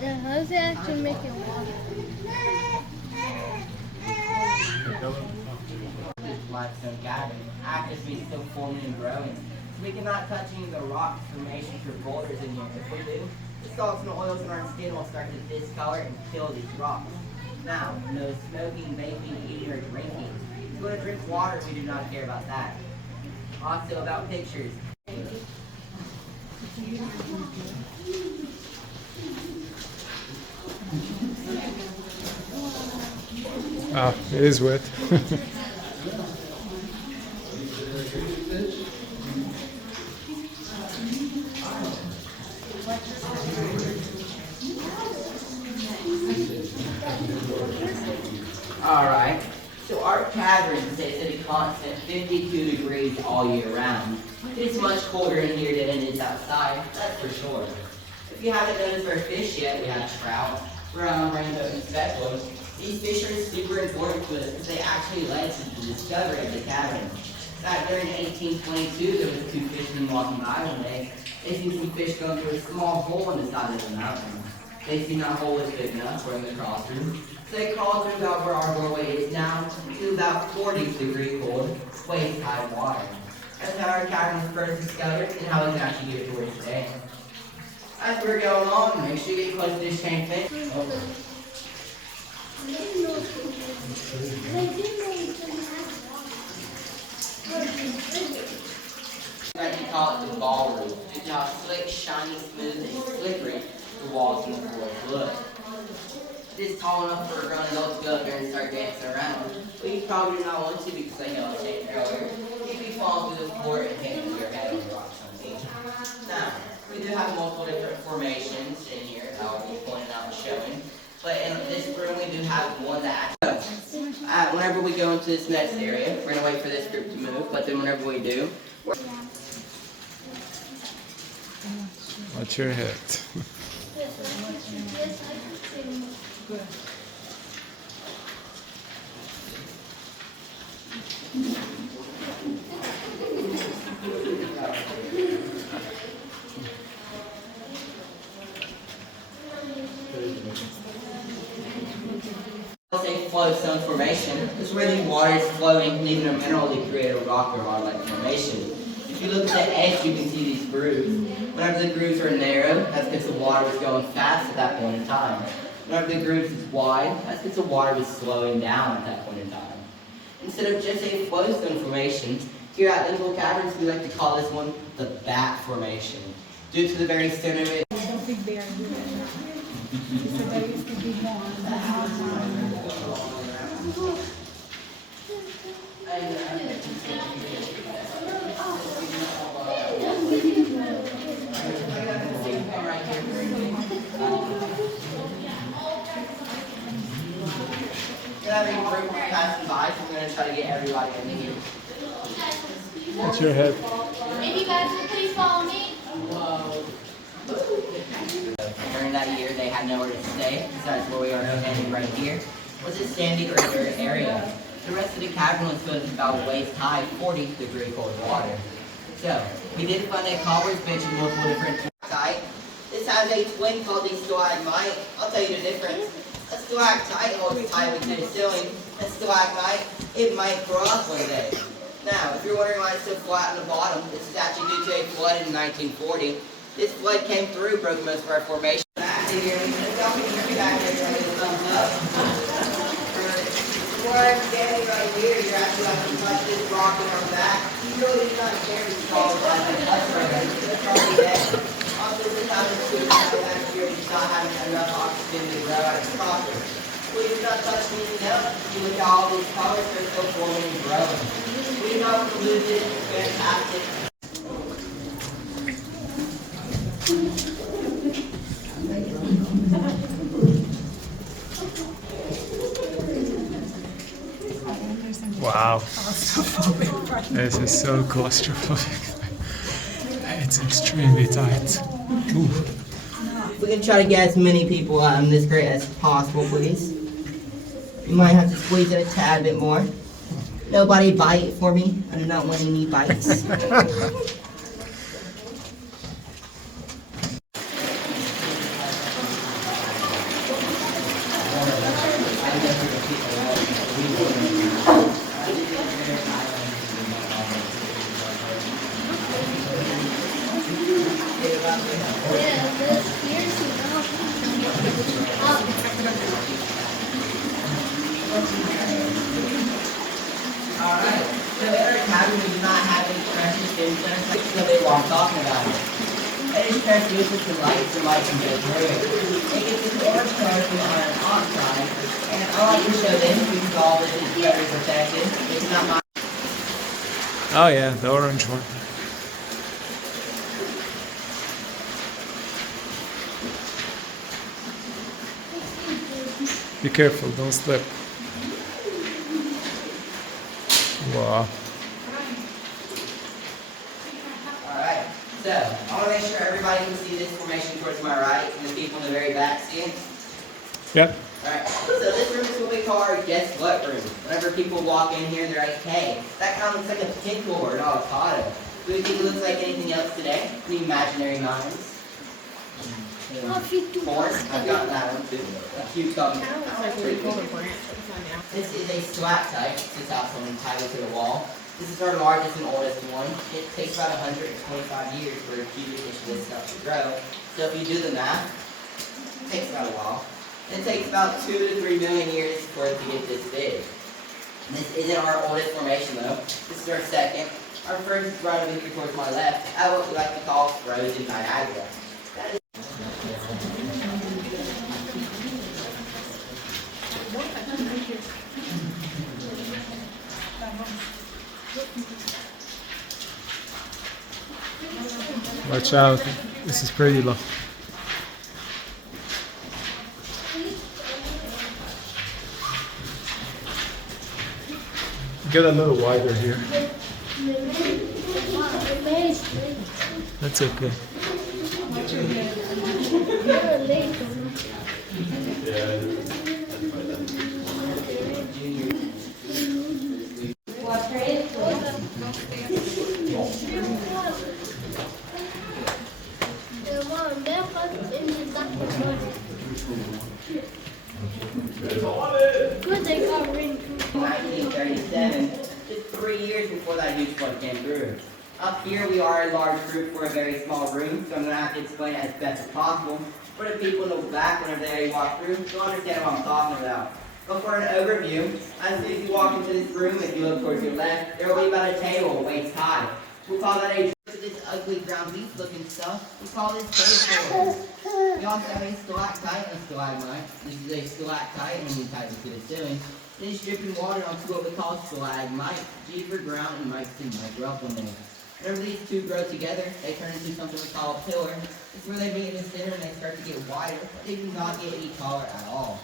Yeah, how's it actually making water? Limestone cavern, actively still forming and growing. So we cannot touch any of the rocks, formations, or boulders in here. If we do, the salts and oils in our skin will start to discolor and kill these rocks. Now, no smoking, vaping, eating, or drinking. If you want to drink water, we do not care about that. Also about pictures. Ah, it is wet. Alright, so our cavern stays at a constant 52 degrees all year round. It is much colder in here than it is outside, that's for sure. If you haven't noticed our fish yet, we have trout, brown, rainbow, and speckled. These fish are super important to us because they actually led to the discovery of the cavern. Back there in 1822, there was 2 fishermen walking by one day. They seen some fish going through a small hole in the side of the mountain. They seen that hole was big enough for them to cross through. So they crawled through about where our doorway is now to about 40 degree cold, waist high water. That's how our cavern was first discovered and how we can actually get it to where it's today. As we're going on, make sure you get close to this chain thing. I like to call it the ball roof. Due to how slick, shiny, smooth, and slippery the walls and the floors look. It is tall enough for a grown adult to go up there and start dancing around, but you probably do not want to because like I was saying earlier, you'd be falling through the floor and hitting your head on the rocks on the beach. Now, we do have multiple different formations in here that I'll be pointing out and showing, but in this room we do have one that whenever we go into this next area, we're going to wait for this group to move, but then whenever we do, Watch your head. It's a flowstone formation. It's where the water is flowing, leaving a mineral to create a rock or lava-like formation. If you look at the edge, you can see these grooves. Whenever the grooves are narrow, that's because the water was going fast at that point in time. Whenever the grooves is wide, that's because the water was slowing down at that point in time. Instead of just a flowstone formation, here at Linville Caverns, we like to call this one the bat formation. Due to the very center of it. We're having a group passing by, so we're going to try to get everybody in here. Watch your head. Maybe you guys will please follow me. During that year, they had nowhere to stay, besides where we are standing right here, was a sandy or dirt area. The rest of the cavern was filled with about waist high, 40-degree cold water. So, we did find a cobbler's bench in multiple different stalactites. This has a twin called a stalagmite. I'll tell you the difference. A stalactite holds tightly to the ceiling. A stalagmite, it might grow up one day. Now, if you're wondering why it's so flat on the bottom, this is actually due to a flood in 1940. This flood came through, broke most of our formation. Back here, y'all can hear me back there, give me a thumbs up. Before I'm standing right here, you're actually going to touch this rock in our back. You really do not care if it's called like a touch already. It's probably dead. Also, this happens to back here, it's not having enough oxygen to grow out its proper. Please not touch anything else. You look at all these colors, they're still forming and growing. We know we lose it, it's fantastic. Wow. This is so claustrophobic. It's extremely tight. Ooh. We can try to get as many people out in this crate as possible, please. You might have to squeeze it a tad bit more. Nobody bite for me. I do not want any bites. Alright, so in our cavern we do not have any precious stones, like somebody while I'm talking about it. It is translucent to light, so light can go through it. It gets this orange color from iron oxide, and I like to show this because all this is very protected. It's not my... Oh yeah, the orange one. Be careful, don't slip. Wow. Alright, so I want to make sure everybody can see this formation towards my right and the people in the very back see it. Yep. Alright, so this room is what we call our guest what room. Whenever people walk in here, they're like, hey, that kind of looks like a pickle or an avocado. Do you think it looks like anything else today? Any imaginary minds? Corn? I've gotten that one too. A cucumber. This is a stalactite. This house on entitled to the wall. This is our largest and oldest one. It takes about 125 years for a cubic inch of this stuff to grow. So if you do the math, it takes about a while. It takes about 2 to 3 million years for it to get this big. This isn't our oldest formation though. This is our second. Our first is right over here towards my left, at what we like to call frozen Niagara. Watch out, this is pretty low. Get a little wider here. That's okay. Good, they got rain. 1937, just 3 years before that huge flood came through. Up here we are a large group for a very small room, so I'm going to have to explain it as best as possible. For the people in the back, whenever they walk through, you'll understand what I'm talking about. But for an overview, as soon as you walk into this room, if you look towards your left, there will be about a table waist high. We'll call that a... This ugly ground beef looking stuff, we call this cave floor. We also have a stalactite and a stalagmite. This is a stalactite when you type it to the ceiling. Then it's dripping water onto what we call stalagmite. G for ground and mites and micro up on there. Whenever these two grow together, they turn into something we call a pillar. It's where they meet in the center and they start to get wider, but they do not get any taller at all.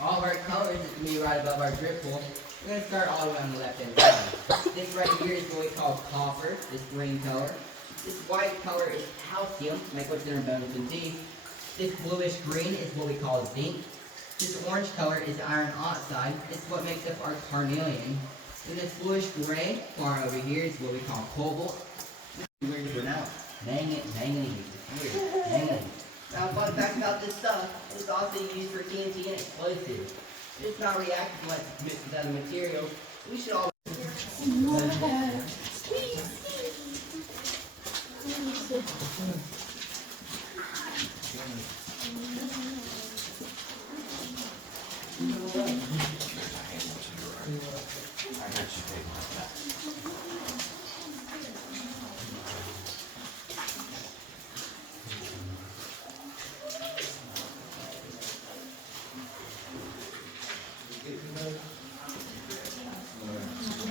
All of our colors is going to be right above our drip pool. We're going to start all the way on the left hand side. This right here is what we call copper, this green color. This white color is calcium, to make what's in our bones and teeth. This bluish green is what we call zinc. This orange color is iron oxide. It's what makes up our carnelian. And this bluish gray far over here is what we call cobalt. Where to pronounce? Manganese. Now, fun fact about this stuff, it's also used for TNT and explosives. It's not reactive unless it's mixed with other materials. We should always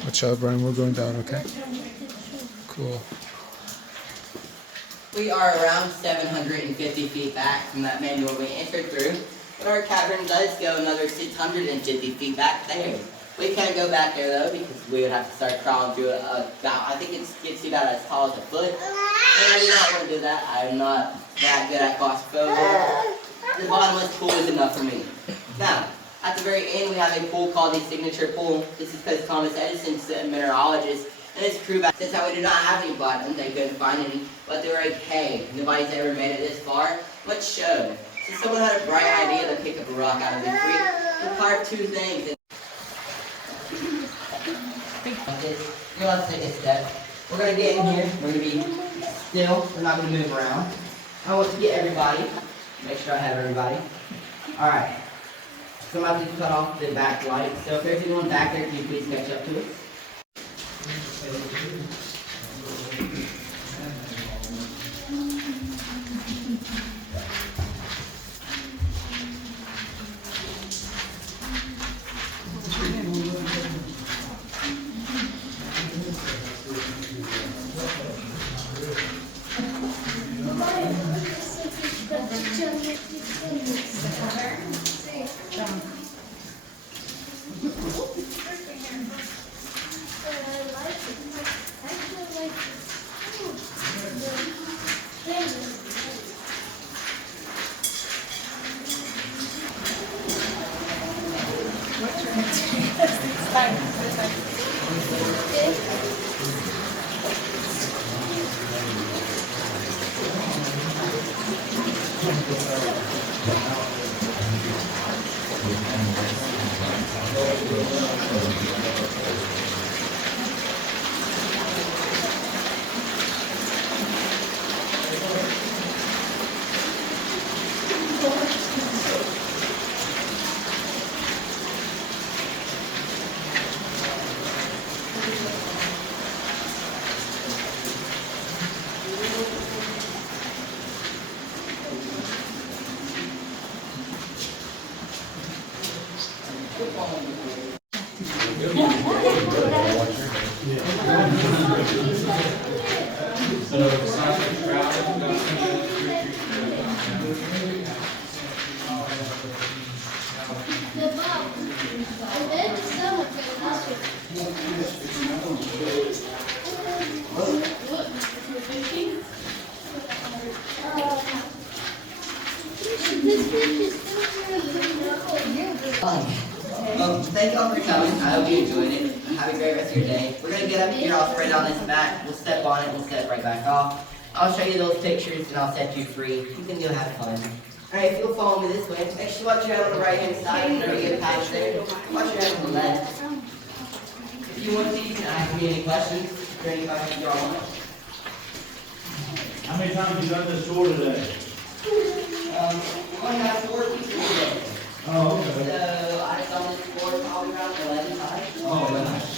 Watch out, Brian. We're going down, okay? Cool. We are around 750 feet back from that main door we entered through, but our cavern does go another 650 feet back there. We can't go back there though because we would have to start crawling through about, I think it gets to about as tall as a foot. And I do not want to do that. I'm not that good at claustrophobia. The bottomless pool is enough for me. Now, at the very end we have a pool called the signature pool. This is because Thomas Edison's a mineralogist and his crew back since we do not have any bottom, they couldn't find any, but they were a cave. Nobody's ever made it this far. Let's show. So someone had a bright idea to pick up a rock out of the creek and carve two things. You'll have to take a step. We're going to get in here. We're going to be still. We're not going to move around. I want to get everybody. Make sure I have everybody. Alright. So I'm about to cut off the back light. So if there's anyone back there, can you please catch up to us? Thank y'all for coming. I hope you enjoyed it. Have a great rest of your day. We're going to get up here, I'll spread on this mat, we'll step on it, we'll step right back off. I'll show you those pictures and I'll set you free. You can go have fun. Alright, if you'll follow me this way, make sure you watch your head on the right hand side, whenever you get past there. Watch your head on the left. If you want to, you can ask me any questions. If there are any questions y'all want. How many times have you done this tour today? Only have 4 pieces today. Oh, okay. So I've done this for probably around 11 times. Oh, nice.